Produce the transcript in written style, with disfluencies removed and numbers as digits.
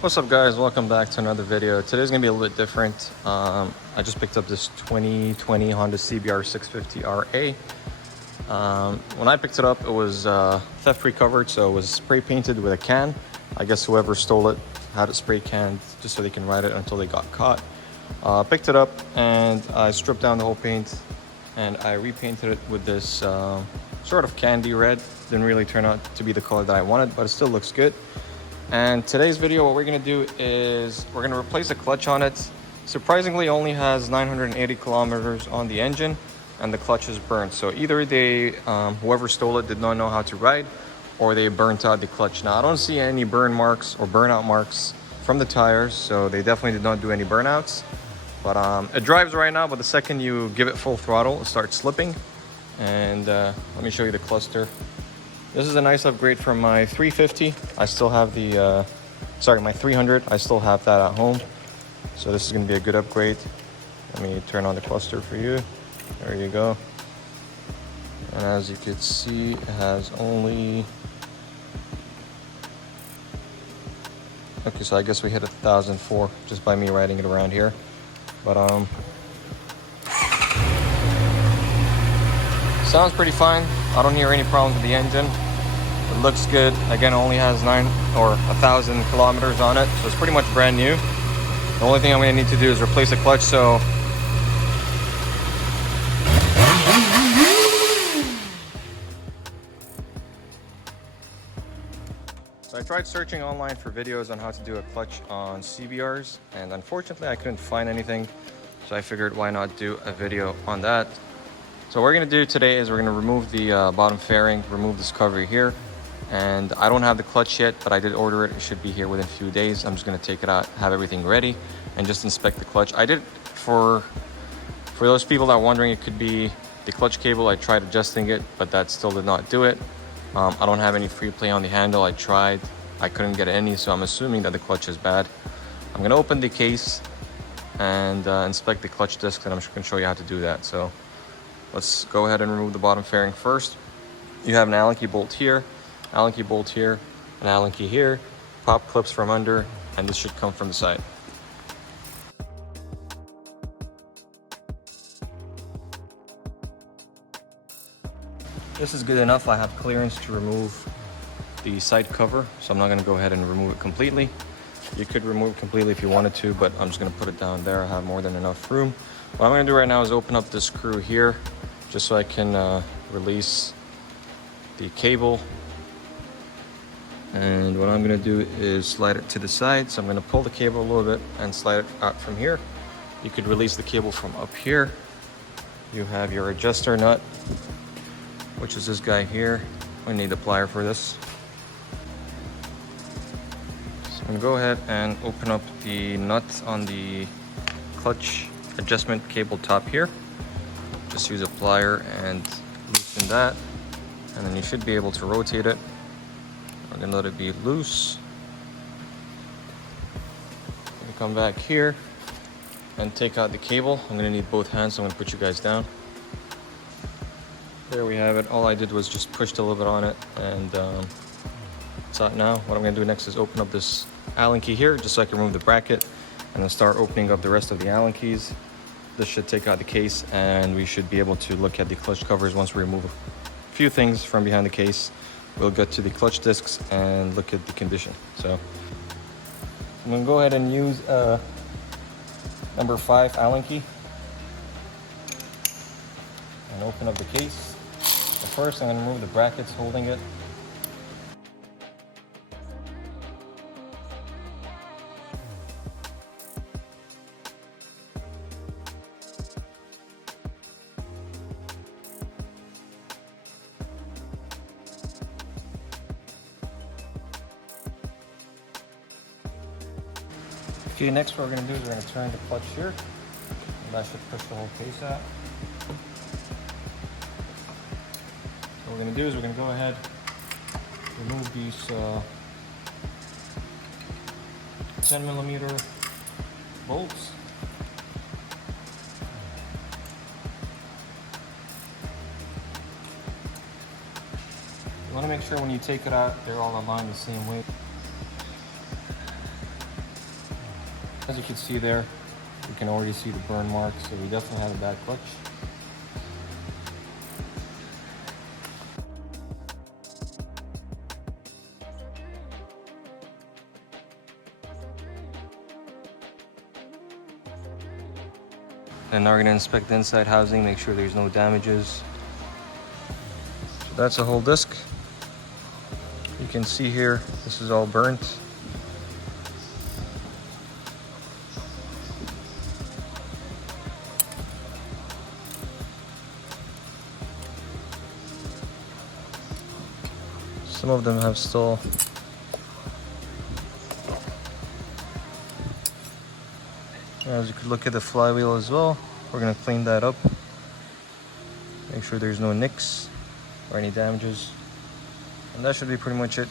What's up guys, welcome back to another video. Today's gonna be a little bit different. I just picked up this 2020 Honda CBR 650RA. When I picked it up, it was theft recovered, so it was spray painted with a can. I guess whoever stole it had it spray canned just so they can ride it until they got caught. Picked it up and I stripped down the whole paint and I repainted it with this sort of candy red. Didn't really turn out to be the color that I wanted, but it still looks good. And today's video, what we're gonna do is we're gonna replace a clutch on it. Surprisingly, only has 980 kilometers on the engine and the clutch is burnt. So either they, whoever stole it did not know how to ride, or they burnt out the clutch. Now I don't see any burn marks or burnout marks from the tires, so they definitely did not do any burnouts. But it drives right now, but the second you give it full throttle, it starts slipping. And let me show you the cluster. This is a nice upgrade from my 350. I still have the, my 300. I still have that at home. So this is gonna be a good upgrade. Let me turn on the cluster for you. There you go. And as you can see, it has only, okay, so I guess we hit 1,004 just by me riding it around here. But sounds pretty fine. I don't hear any problems with the engine. It looks good. Again, it only has 1,000 kilometers on it, so it's pretty much brand new. The only thing I'm gonna need to do is replace the clutch. So I tried searching online for videos on how to do a clutch on CBRs, and unfortunately I couldn't find anything. So I figured why not do a video on that. So what we're gonna do today is we're gonna remove the bottom fairing, remove this cover here. And I don't have the clutch yet, but I did order it. It should be here within a few days. I'm just gonna take it out, have everything ready, and just inspect the clutch. I did, for those people that are wondering, it could be the clutch cable. I tried adjusting it, but that still did not do it. I don't have any free play on the handle. I tried, I couldn't get any, so I'm assuming that the clutch is bad. I'm gonna open the case and inspect the clutch disc, and I'm just gonna show you how to do that. So let's go ahead and remove the bottom fairing first. You have an Allen key bolt here, Allen key bolt here, an Allen key here, pop clips from under, and this should come from the side. This is good enough. I have clearance to remove the side cover, so I'm not gonna go ahead and remove it completely. You could remove it completely if you wanted to, but I'm just gonna put it down there. I have more than enough room. What I'm gonna do right now is open up this screw here, just so I can release the cable. And what I'm gonna do is slide it to the side. So I'm gonna pull the cable a little bit and slide it out from here. You could release the cable from up here. You have your adjuster nut, which is this guy here. I need a plier for this. So I'm gonna go ahead and open up the nut on the clutch adjustment cable top here. Just use a plier and loosen that, and then you should be able to rotate it. I'm gonna let it be loose. I'm gonna come back here and take out the cable. I'm gonna need both hands, so I'm gonna put you guys down. There we have it. All I did was just pushed a little bit on it, and it's out now. What I'm gonna do next is open up this Allen key here, just so I can remove the bracket, and then start opening up the rest of the Allen keys. This should take out the case, and we should be able to look at the clutch covers once we remove a few things from behind the case. We'll get to the clutch discs and look at the condition. So I'm gonna go ahead and use number 5 Allen key and open up the case. But first I'm gonna remove the brackets holding it. Okay, next what we're going to do is we're going to turn the clutch here, and that should push the whole case out. So what we're going to do is we're going to go ahead, remove these 10mm bolts. You want to make sure when you take it out, they're all aligned the same way. As you can see there, you can already see the burn marks, so we definitely have a bad clutch. And now we're gonna inspect the inside housing, make sure there's no damages. So that's a whole disc. You can see here, this is all burnt. Some of them have still as you could look at the flywheel as well. We're gonna clean that up. Make sure there's no nicks or any damages. And that should be pretty much it.